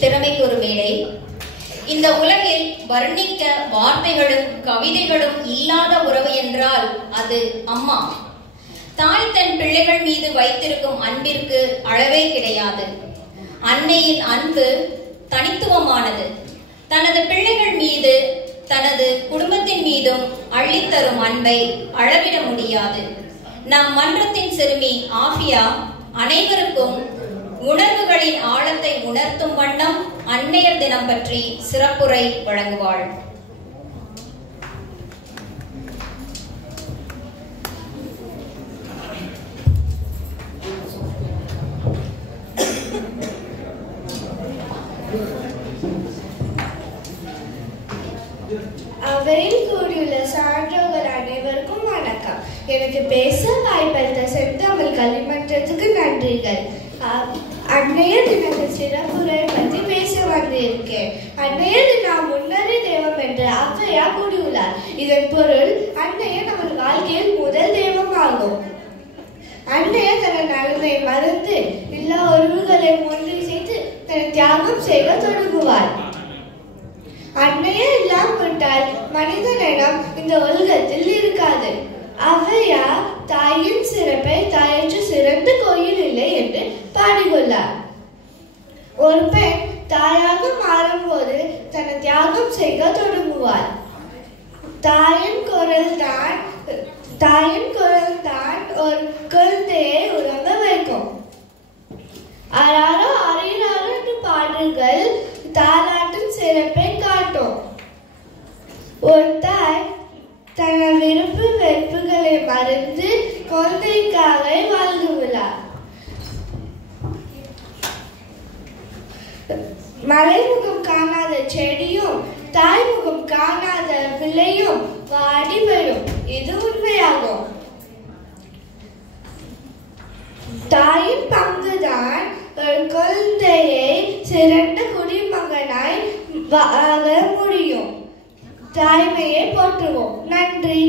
திறமைக்கு ஒரு மேடை. இந்த உலகில் வர்ணிக்க வார்த்தைகளும் கவிதைகளும் இல்லாத உறவு என்றால் அது அம்மா. தாய் தன் பிள்ளைகள் மீது வைத்திருக்கும் அன்பிற்கு அளவே கிடையாது. அன்னையின் அன்பு தனித்துவமானது. தனது பிள்ளைகள் மீது, தனது குடும்பத்தின் மீதும் அள்ளித்தரும் அன்பை அளவிட முடியாது. நம் மன்றத்தின் சிறுமி ஆஃபியா அனைவருக்கும் உணர்வுகளின் ஆழத்தை உணர்த்தும் வண்ணம் அன்னையர் தினம் பற்றி சிறப்புரை வழங்குவாள். அவரில் கூடியுள்ள சான்றோர்கள் அனைவருக்கும் வணக்கம். எனக்கு பேச வாய்ப்பளித்த செந்தமிழ் கல்விமன்றத்துக்கு நன்றிகள். அன்னையர் தினத்தின் சிறப்புரை பற்றி பேச வந்திருக்கேன். அன்னையர் தினம் முன்னறி தெய்வம் என்று ஔவையா கூறியுள்ளார். இதன் பொருள் அன்னையர் நமது வாழ்க்கையில் முதல் தெய்வமாகும். அன்னையர் தனது நலனை மறந்து எல்லா உறவுகளை ஒன்று சேர்த்து தன் தியாகம் செய்ய தொடங்குவார். அன்னையர் இல்லாவிட்டால் மனிதனிடம் இந்த உலகத்தில் இருக்காது. ஔவையா தாயின் சிறப்பை தாயற்ற சிறந்த கோயில் இல்லை என்று பாடியுள்ளார். ஒரு பெண் தாயாக மாறும்போது தன்னை தியாகம் செய்ய தொடங்குவார். தாயின் குரல் தான் ஒரு குழந்தையை உறங்க வைக்கும். ஆறாரோ அறியாரோ என்று பாடல்கள் தாலாட்டின் சிறப்பை காட்டும். ஒரு தாய் தன விருப்பு வெறுப்புகளை மறந்து குழந்தைக்காக வாழ்கிறார். மலைமுகம் காணாத செடியும் தாய்முகம் காணாத பிள்ளையும் வாடி வரும். இது உண்மையாகும். தாயின் பங்குதான் ஒரு குழந்தையை சிறந்த குடிமகனாய் வாழ முடியும். தாய்மையை போற்றுவோம். நன்றி.